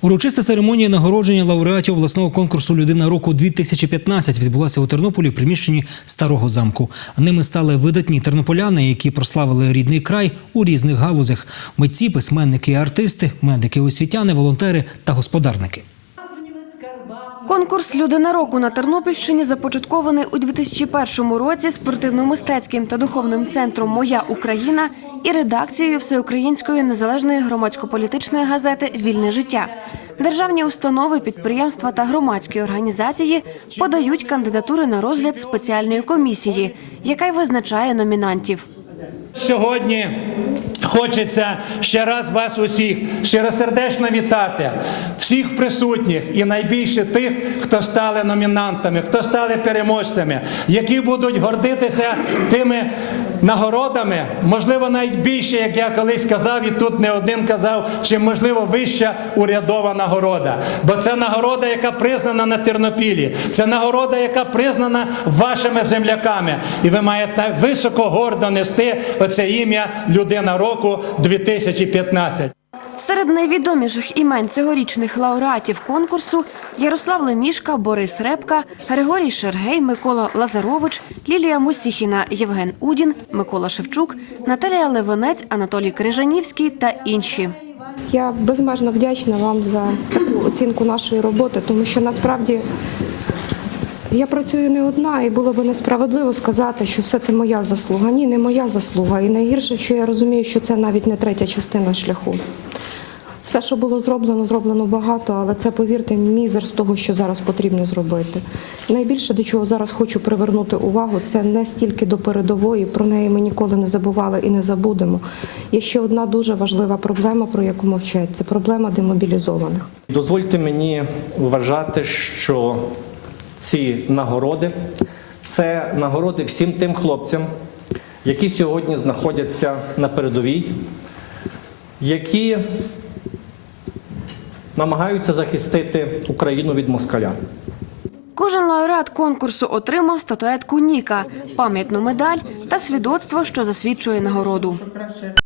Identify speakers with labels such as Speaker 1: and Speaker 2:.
Speaker 1: Урочиста церемонія нагородження лауреатів обласного конкурсу Людина року 2015 відбулася у Тернополі в приміщенні старого замку. Ними стали видатні тернополяни, які прославили рідний край у різних галузях: митці, письменники, артисти, медики, освітяни, волонтери та господарники. Конкурс Людина року на Тернопільщині започаткований у 2001 році спортивно-мистецьким та духовним центром Моя Україна і редакцією Всеукраїнської незалежної громадсько-політичної газети Вільне життя. Державні установи, підприємства та громадські організації подають кандидатури на розгляд спеціальної комісії, яка й визначає номінантів.
Speaker 2: Сьогодні хочеться ще раз вас усіх щиросердечно вітати, всіх присутніх і найбільше тих, хто стали номінантами, хто стали переможцями, які будуть гордитися тими нагородами, можливо, навіть більше, як я колись казав, і тут не один казав, чи можливо вища урядова нагорода. Бо це нагорода, яка признана на Тернопілі, це нагорода, яка признана вашими земляками. І ви маєте високо гордо нести оце ім'я людина року 2015.
Speaker 1: Серед найвідоміших імен цьогорічних лауреатів конкурсу Ярослав Лемішка, Борис Репка, Григорій Шергей, Микола Лазарович, Лілія Мусіхіна, Євген Удін, Микола Шевчук, Наталія Левенець, Анатолій Крижанівський та інші.
Speaker 3: Я безмежно вдячна вам за таку оцінку нашої роботи, тому що насправді я працюю не одна, і було б несправедливо сказати, що все це моя заслуга. Ні, не моя заслуга. І найгірше, що я розумію, що це навіть не третя частина шляху. Все, що було зроблено, зроблено багато, але це, повірте, мізер з того, що зараз потрібно зробити. Найбільше до чого зараз хочу привернути увагу, це не стільки до передової, про неї ми ніколи не забували і не забудемо. Є ще одна дуже важлива проблема, про яку мовчать це проблема демобілізованих.
Speaker 4: Дозвольте мені вважати, що ці нагороди це нагороди всім тим хлопцям, які сьогодні знаходяться на передовій, які намагаються захистити Україну від москаля.
Speaker 1: Кожен лауреат конкурсу отримав статуетку Ніка, пам'ятну медаль та свідоцтво, що засвідчує нагороду.